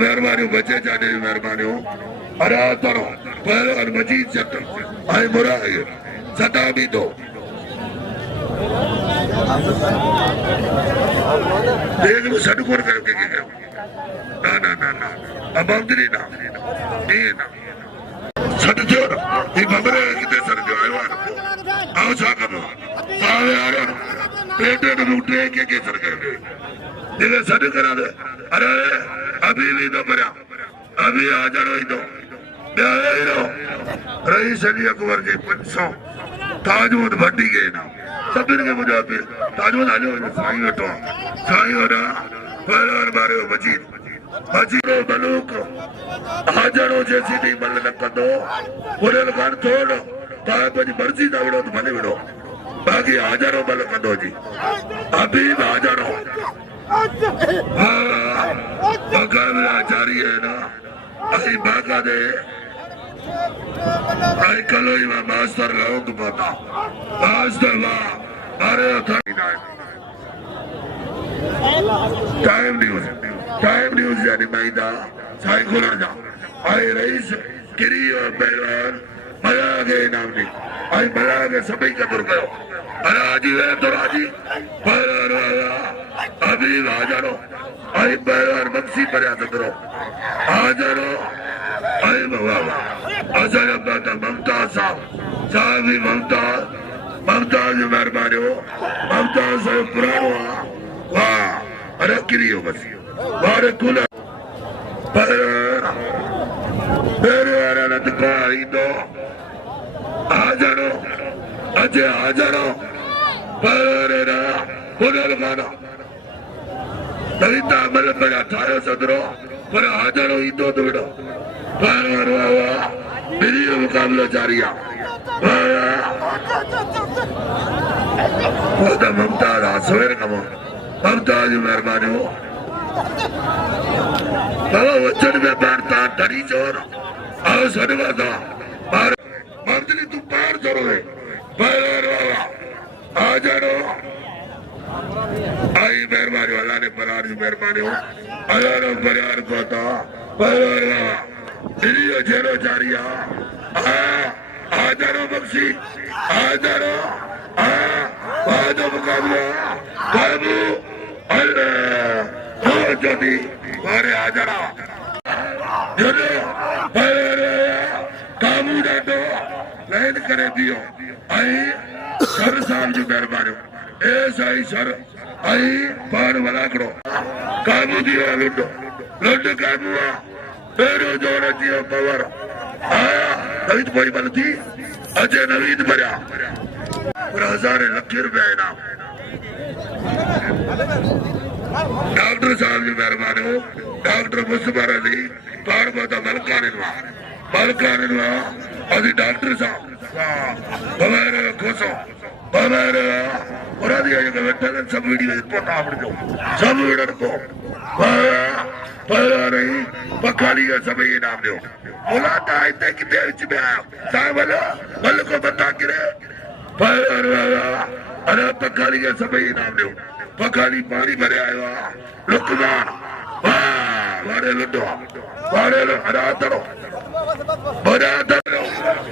मेहरबानी बचे जाने मेहरबानी अरे तरो पहलवान मजीद जट आई मुराई सदा भी दो देख वो सडकोर करके ना ना ना ना अब अंदरी ना ये ना सड जो ये बबरे कितने सर जो आयो आओ साकब आवे आ रहा पेटे तो उठे के सर कर ये सड करा दे अरे अभी भी तो मरा अभी आ जाओ ही तो रईस अली अकबर के 500 ताजमहल भट्टी के ना सबिर के मुझे पे ताजमहल आने वाले साईं हटो साईं हो रहा पहलवान बारे मजीद मजीद बलूक हाजरों जैसी नहीं बल नकदो पूरे लगान छोड़ो ताकि मुझे मर्जी ना विड़ो तो भले विड़ो बाकी हाजरों बल कदो जी अभी हाजरों हाँ मुकाबला जारी है ना आई बाका दे आई कलो ही मास्टर लाओ तो पता मास्टर वाह अरे टाइम न्यूज़ यानी मैदा साई खुलर जा आई रईस किरी और पहलवान मजा गए नाम नहीं आई मजा गए सभी का दुर गयो अरे आजी वे तो राजी पहलवान वाला अभी हाजरो आई पहलवान मक्सी पर आ सकरो हाजरो आई बाबा अजय बाता ममताज साहब भी ममताज मेहरबानी हो ममताज साहब पुरानो वाह अरे किरियो बस वारे कुला पहलवान ने तो आई तो हाजरो अजय हाजरो पहलवान ना पुनर गाना दलिता अमल पर अठारो सदरो पर हाजरो ही तो विड़ो पहलवान वाह मेरी मुकाबला जारी है वो तो ममताज आसवेर कमो ममताज मेहरबानी हो बाबा वचन में बारता डरी जोर आओ सनवा था बार मर्दली तू पार जोरो है पहलवान वाह आ जाओ आई मेहरबानी वाला ने परार जी मेहरबानी हो अल्लाह ने परार को था पहलवान वाह दिल्ली जेरो जारिया हाजरो बख्शी हाजरो बाद मुकाबला काबू अल्लाह जोदी मारे हाजरा जोदो काबू डाटो लाइन करे दियो आई सर साहब जी मेहरबानी ऐसा ही सर आई पार वाला करो काबू दियो लुंडो काबू पेरो जोड़ दियो पवर नवीद भाई बनती अजय नवीद भरिया और हजार लखी रुपया इनाम डॉक्टर साहब जी मेहरबानी हो डॉक्टर मुस्तफर अली पारबता मलकानिनवा अभी डॉक्टर साहब बगैर खोसो बगैर और आदि जगह बैठे सब वीडियो पोता आपने सब वीडियो को पहला नहीं पकाली का सब ये नाम दो बोला था इतने की बेच में आया साहब वाला को बता करे पहला अरे पकाली का सब ये नाम दो पकाली पानी भरे आया लुकमान वारे लुटो वारे अरे तरो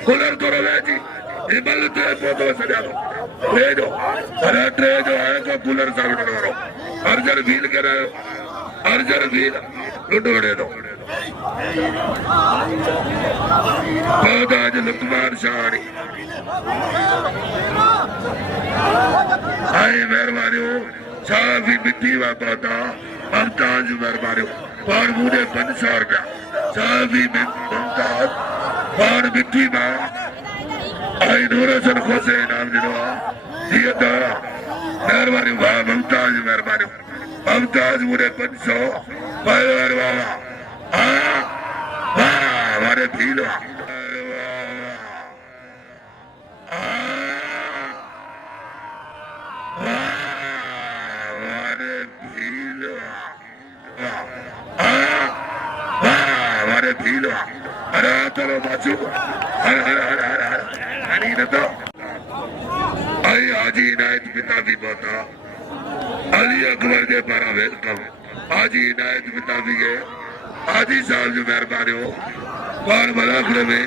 कूलर करो वेजी इमल तो पोतो सजा दो ट्रेजो अरे ट्रेजो आया को कूलर साउंड करो अर्जन व्हील करे अर्जन व्हील लुटो दे दो पौधा आज लुकमान शानी आई मेहरबानी हो साफी मिट्टी वा पौधा ममताज मेहरबानी हो और मुझे 500 रुपया साफी ममताज और मिट्टी मां आई नूरसन खोसे इनाम दिनो ये तो मेहरबानी वाह ममताज मेहरबानी ममताज मुझे 500 पहलवान वाह हमारे फील हमारे फील अरे चलो बाजू अरे तो आई हाजी इनायत पिता भी बता अली अकबर के पारा वेलकम हाजी इनायत पिता भी गए आज हाजी साहब जो मेहरबानी हो बार मलाखड़े में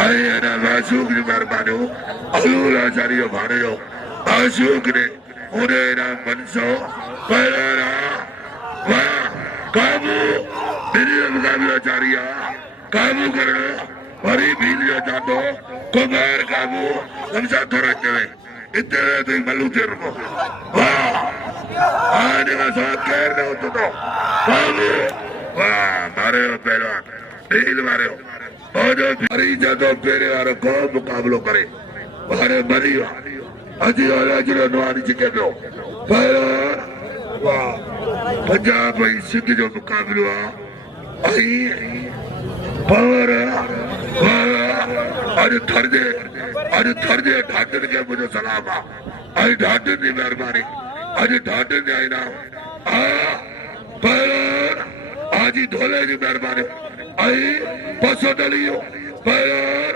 आए है ना मासूक जो मेहरबानी हो अलूल आचारी हो भाने हो आशूक ने उन्हें ना मनसो पहला वाह काबू मेरी मुकाबला चारिया काबू करना बड़ी भीड़ जाता तो कुमार काबू हमसा थोड़ा चले इतने तो मल्लू तेरे को वाह आने का साथ कह रहे हो तो काबू वाह मारे हो पहलवान भीड़ मारे हो और जो मरी जातो पेरे वालों को मुकाबलो करे मारे मरी हो अजी वाला जिलो नवानी चिके दो पहलवान वाह पंजाब भाई सिंध जो मुकाबलो आई पावर आज थर्दे ढाटन के मुझे सलाम आज ढाटन की मेहरबानी आज ढाटन ने आई ना पहलवान आज ही धोले की मेहरबानी आई पसो दलियो पहलवान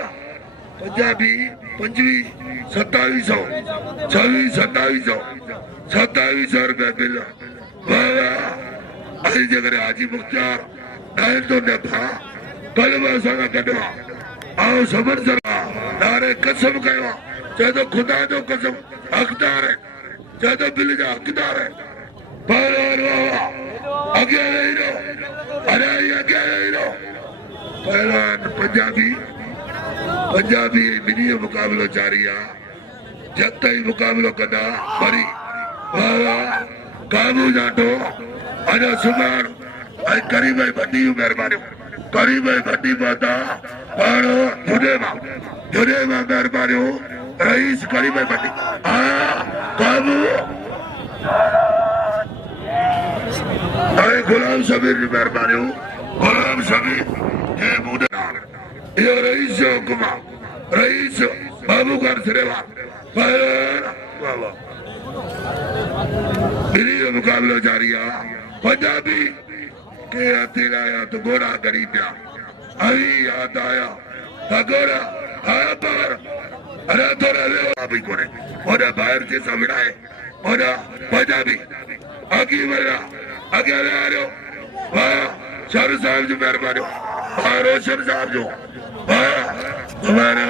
पंजाबी 25 2700 2700 रुपए बिल आई जगह हाजी मुख्तार नाइन तो ने भा कल सां कढवा आओ समर जरा नारे कसम कयो चाहे तो खुदा जो कसम हकदार है चाहे तो बिल जा हकदार है पहलवान बाबा आगे नहीं रो अरे आगे नहीं रो पहलवान पंजाबी मिनी मुकाबलो जारी है जब तक मुकाबलो कदा मरी बाबा काबू जाटो अना सुमार आई करीब भट्टी मेहरबानी करीब भट्टी पाता पाणो जुड़े मां मेहरबानी रईस करीब भट्टी काबू आई गुलाम शबीर की मेहरबानी गुलाम शबीर ये मुदे ये रईस जो हुक्मा रईस बाबू खान सिरेवा बाबा मिनी मुकाबलो जारी है पंजाबी के आया तो गोरा गरीब आई याद आया गोरा आया पर अरे थोड़ा अभी कोने मोरा बाहर से समझाए मोरा पंजाबी आगे वाला आगे आ रहे हो वाह शाहरुख साहब जो मेहरबानी वाह रोशन साहब जो वाह तुम्हारे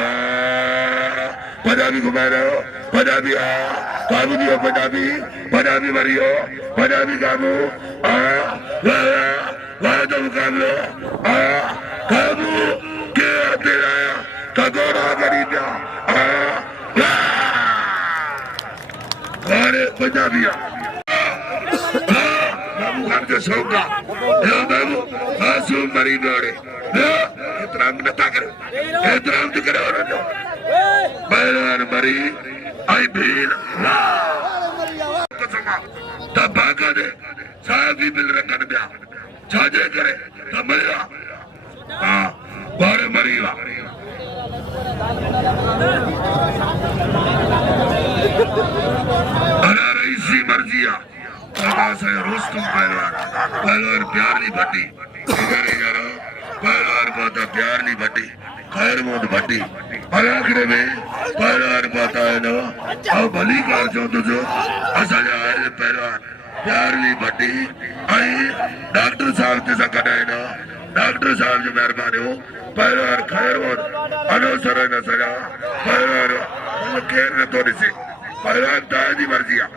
पंजाबी घुमारे हो पंजाबी काबू दियो पंजाबी मरियो पंजाबी काबू वाह तो मुकाबलो काबू के आते आया कगोरा गरीब अरे पंजाबी बाबू खान के शौका बाबू मासूम मरीब लोड़े एहतराम न करो एहतराम तो करो पहलवान मरी आई भीड़ भागा दे साहब भी मिल रखन बिया छाजे करे मरिया बारे मरिया अना रईसी मर्जिया रोस्तम पहलवान प्यार नहीं भट्टी पहलवान बहुत प्यार नहीं भट्टी खैर मोद भट्टी आखिर में पहलवान पाता है ना अब भली कार जो तुझो असा आए पहलवान प्यार नहीं भट्टी आई डॉक्टर साहब ते सा कटाए ना डॉक्टर साहब जो मेहरबानी हो पहलवान खैर मोद अनोसर न सजा पहलवान केर न तो से पहलवान ताजी मर्जिया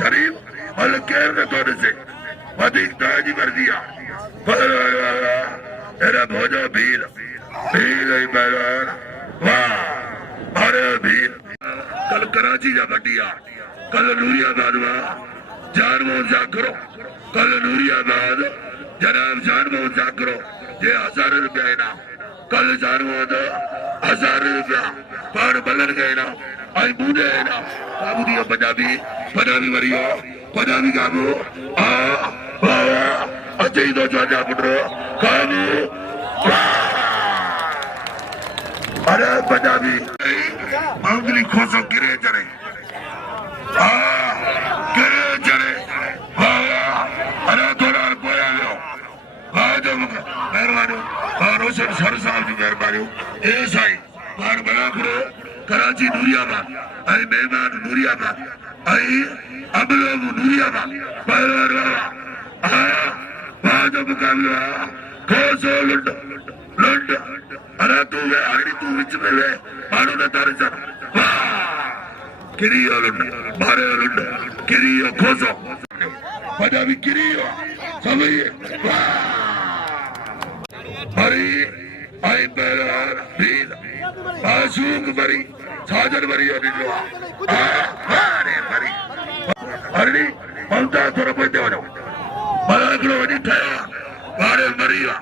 शरीफ मल केर न तो से अधिक ताजी मर्जिया पहलवान एरा भोजो भील पहलवान वाह अरे भील कल कराची जा भटिया कल नूरियाबाद जान मोहन जाकरो कल नूरियाबाद जनाब जान मोहन जाकरो ये 1000 रुपया इनाम कल जान मोहन 1000 रुपया पान बलन गए ना आई बूढ़े ना काबू दियो पंजाबी मरियो पंजाबी काबू अच्छे ही दो चाचा पुत्रो काबू अरे पंजाबी मांगली खोसो किरे चले अरे थोड़ा बोया लो मेहरबानी रोशन सर साहब की मेहरबानी ए साई बार बना करो कराची नूरियाबाद आई मेहमान नूरियाबाद आई अब लोग नूरियाबाद पहलवान बाजू मुकाबला कोसो लुंड लुंड अरे तू वे आड़ी तू विच में वे मानो न तारे सर किरियो लुंड मारे लुंड किरियो कोसो pada kirio sabi mari ai belar bil asuk mari sajar mari odilo are mari arni mauta thora poite wano malagro ni thaya are maria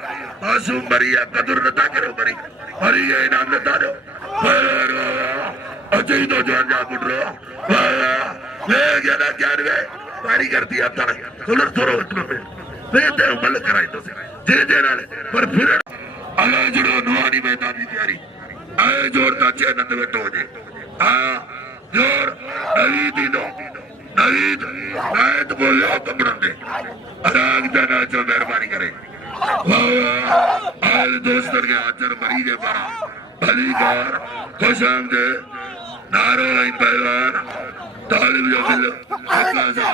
asuk maria kadur na takero mari maria inam na tado ajay to janja putro le gana kyanve पारी करती है अब तारा solar थोड़ा उतना पे बेहतर मल कराए तो से जे नाले पर फिर अल्लाह जुड़ो नुआनी मैदान की तैयारी आए जोर ताचे नंद बेटो जे जोर नवीद दो नवीद मैं तो बोले कपड़ों दे अराग जाना जो मेहरबानी करे आए दोस्तों के आचर मरीजे पारा भलीकार खुशामदे नारो इन पहलवान तालिब जो मिलो अकाजा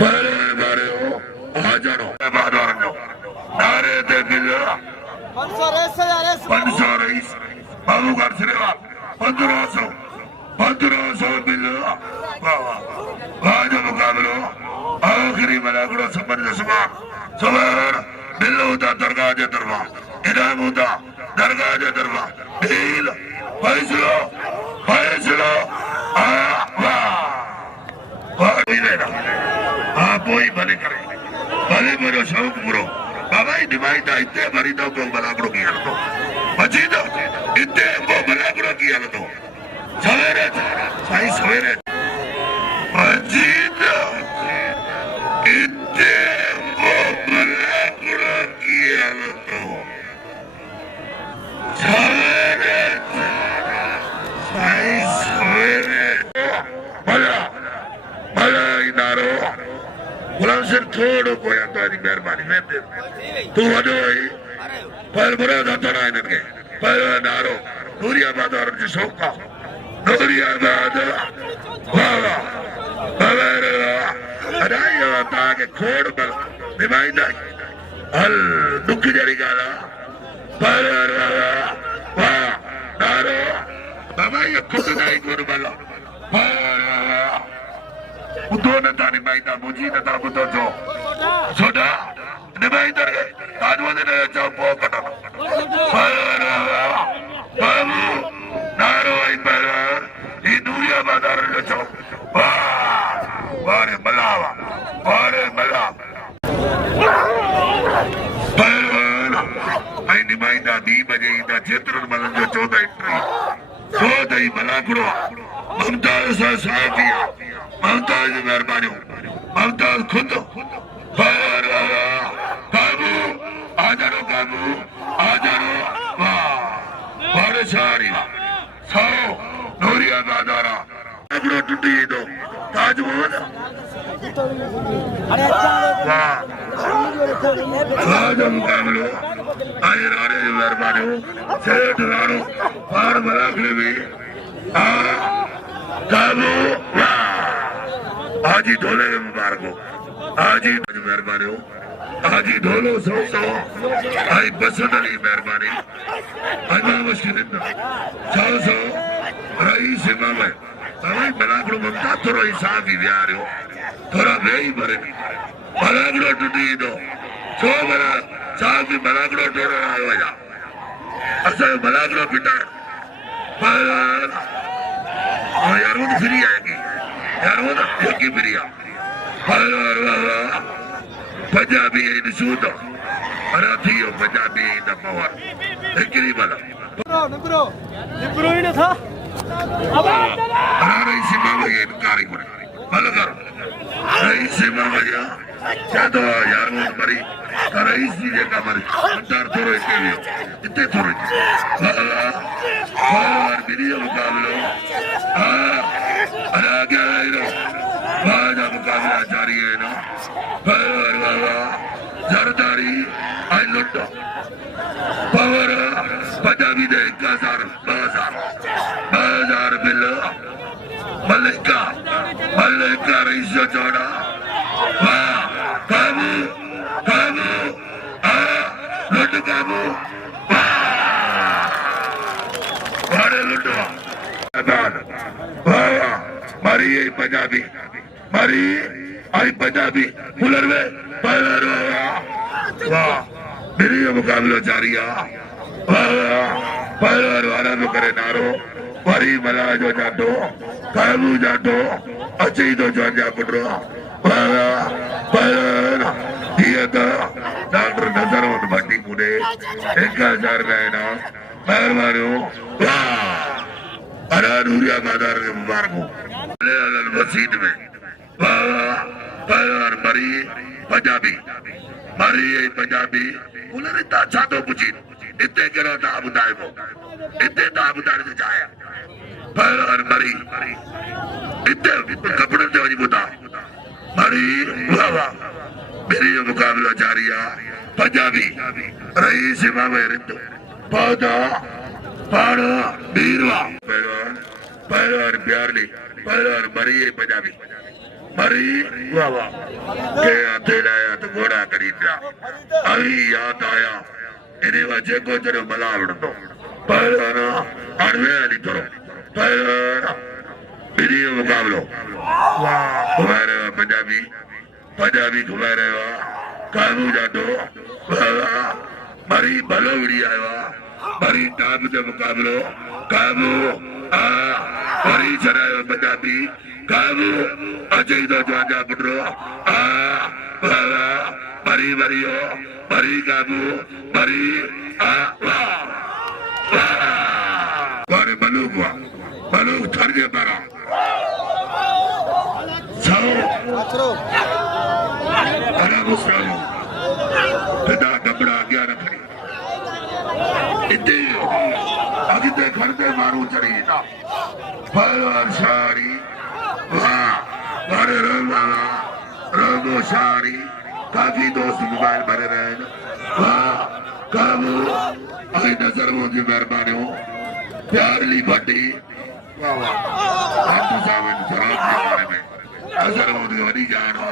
पहले बारे हो हाजारों बाद वालों नारे दे मिलो 500 रईस बाबू घर सिरेवा 1500 मिलो वाजब मुकाबलो आखिरी मलागड़ो संबंध सभा सवार बिल्लो दा दरगाह जे दरबार इनाम दा दरगाह जे दरबार डील फैसलो फैसलो वाह लेना आप वही भले करे भले मेरा शौक पूरो बाबा ही दिमाग दा इतने बड़ी तो मलागड़ो की हालत हो बची तो इतने वो मलागड़ो की हालत हो सवेरे साई सवेरे अजीत इतने वो मलागड़ो की हालत हो सवेरे साई सवेरे मला मला इनारो गुलाम सिर थोड़ो कोई तो आदि मेहरबानी मैं दे तू वजो ही पर बुरा दाता ना इनके पर नारो नूरियाबाद और जी शौका नूरियाबाद वाला बवेरे अदाई वाता के खोड़ बल निभाइंदा हल दुख जरी गाला पर वाला वाह नारो बाबा ये खुद नहीं कर बला पर वाला उधर न तारी माइंदा मुझी न तार बुतो जो सोडा न माइंदा रे ताजवाने न जाओ पो कटा बाबू नारो आई पहलवान ये दूरिया बाजार ले जाओ वारे मलावा पहलवान आई निमाइंदा 2 बजे इंदा जेतरन मलन जो 14 ही मलाकुड़ो ममताज साफिया ममताज मेहरबानी ममताज खुद काबू आजारो वाह सारी सौ नूरिया बादारा अगड़ो टूटी दो ताजमहल वाह आज मुकाबलो आए राणे मेहरबानी सेठ राणो पार मलाखले में काबू आजी ढोले के मुबारक हो आजी मेहरबानी हो आजी ढोलो 100 आई बसंत अली मेहरबानी इमाम मुश्किल 600 रईस इमाम है भाई मलागड़ो ममता थोड़ा हिसाब ही बिहार हो थोड़ा बेई भरे मलागड़ो टूटी दो सो बड़ा साहब भी मलागड़ो टोड़ा आयो जा असल मलागड़ो पिटा यार वो तो फ्री आएगी यार वो तो की फ्री पंजाबी इन सूद अरे थियो पंजाबी इन पावर एकरी वाला निब्रो ही ना था अरे सीमा में ये कारी करे भला कर अरे सीमा में या तो यार वो मरी करे इसी जगह मरी अंदर थोड़े इतने थोड़े और वीडियो मुकाबलो अरे आगे आए ना बाजा मुकाबला जारी है ना जरदारी आई लुट पावर पंजाबी दे 1000 बिल मलिका रईस जो चौड़ा वाह काबू काबू लुट काबू वाह लुट वाह मारी पंजाबी मारी आई पंजाबी फुलर में वाह मेरी मुकाबला जारी पहलवान वाला तो करे नारो वरी मला जो जाटो काबू जाटो अची तो जा पुटरो पहलवान ये तो डॉक्टर नजर उन भट्टी मुने 1000 रहना मेहरबानी वाह अरे नूरिया मादार के मुबारक मस्जिद में वाह पहलवान मरी पंजाबी उन्होंने अच्छा तो पूछी इतने करो दाब उठाए वो इतने दाब उठाने से जाए पहलवान मरी इतने कपड़े से वही बुता मरी वाह मेरी जो मुकाबला जारी है पंजाबी रईस इमाम रिंदो पौधा पाड़ा बीरवा पहलवान प्यारली पहलवान मरी पंजाबी मरी वाह के आते लाया तो घोड़ा खरीदा अभी याद आया इन्हें वजह को चलो मलावड़ दो पहलवान अड़वे वाली तोरो पहलवान मेरी मुकाबलो वाह घुमाए पंजाबी घुमाए रहे वाह काबू जाटो वाह मरी भलो उड़ी आए वाह मरी टाप जो मुकाबलो काबू मरी चढ़ाए पंजाबी काबू अजय तो जाजा पुटरो मरी मरियो मरी काबू मरी वारे मलूक थर के पारा साओ अरे मुस्लिम पिता कपड़ा आज्ञा रखनी इतने आगे ते घर ते मारू चढ़ी था पहलवान शारी वाह वारे रोमो शारी काफी दोस्त मोबाइल भरे रहे वाह काबू आई नजर मोदी मेहरबानी हो प्यारली भट्टी वाह वाह आप सावन शराब के बारे में नजर मोदी वही जानो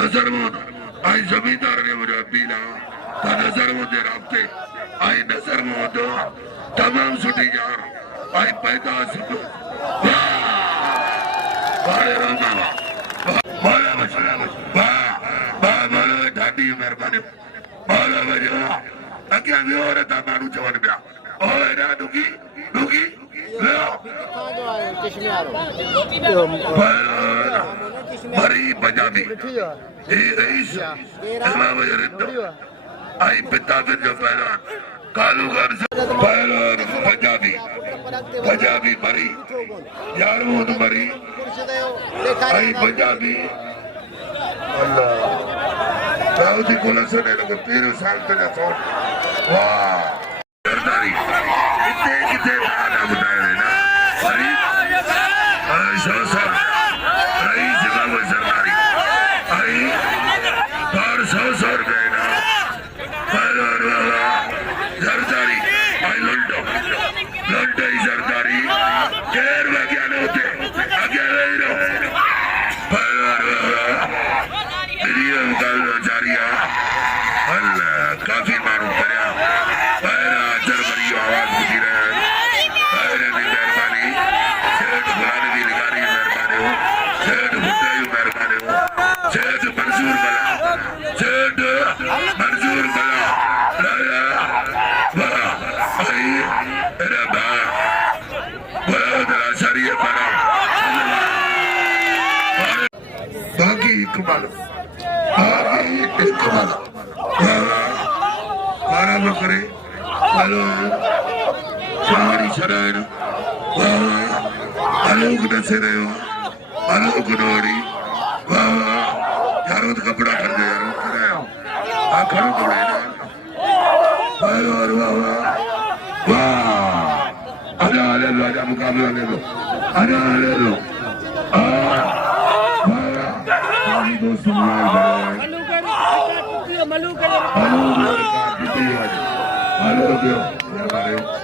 नजर मोदी आई जमींदार ने मुझे पीला तो नजर मोदी रास्ते आई नजर मोदी तमाम सुटी यार आई पैदा सुटो वारे रोमा बोला मशला बोला ठाटी मेहरबानी बोला बजो अके भी और था मारू जवान बिया ओए ना दुगी मरी पंजाबी रईस इमाम रिंदो आई पिता फिर जो पहलवान कालू खान पहलवान पंजाबी मरी यार वो तो मरी आई पंजाबी अल्लाह दाऊदी कोला से ने लगे 13 साल पहले तो वाह सरदारी कितने आना बताए ना मरी आई सर रईस इमाम सरदारी आई पर 100 रुपए ना पहलवान वाह सरदारी आई लंडो सरदारी केर वैज्ञान होते आगे रहो मुकाबला जारी है अल्लाह काफी मारू करया पहला अजर मरी आवाज बुझी रहे पहले की मेहरबानी सेठ गुलाम की निगारी मेहरबानी हो सेठ भुट्टे मेहरबानी हो सेठ मंजूर बला लाया वाह आई अरे बा बड़ा तेरा शरीय बना बाकी इकबाल बारह बकरे हेलो सारी शरण आलोक दसे रहे हो आलोक नोड़ी यारो तो कपड़ा कर दे यारो करे हो आ खड़ो कपड़े ना हेलो वाह आजा मुकाबला ले लो आजा ले लो दोस्तों मलू के हलो ॿियो, हलो ॿियो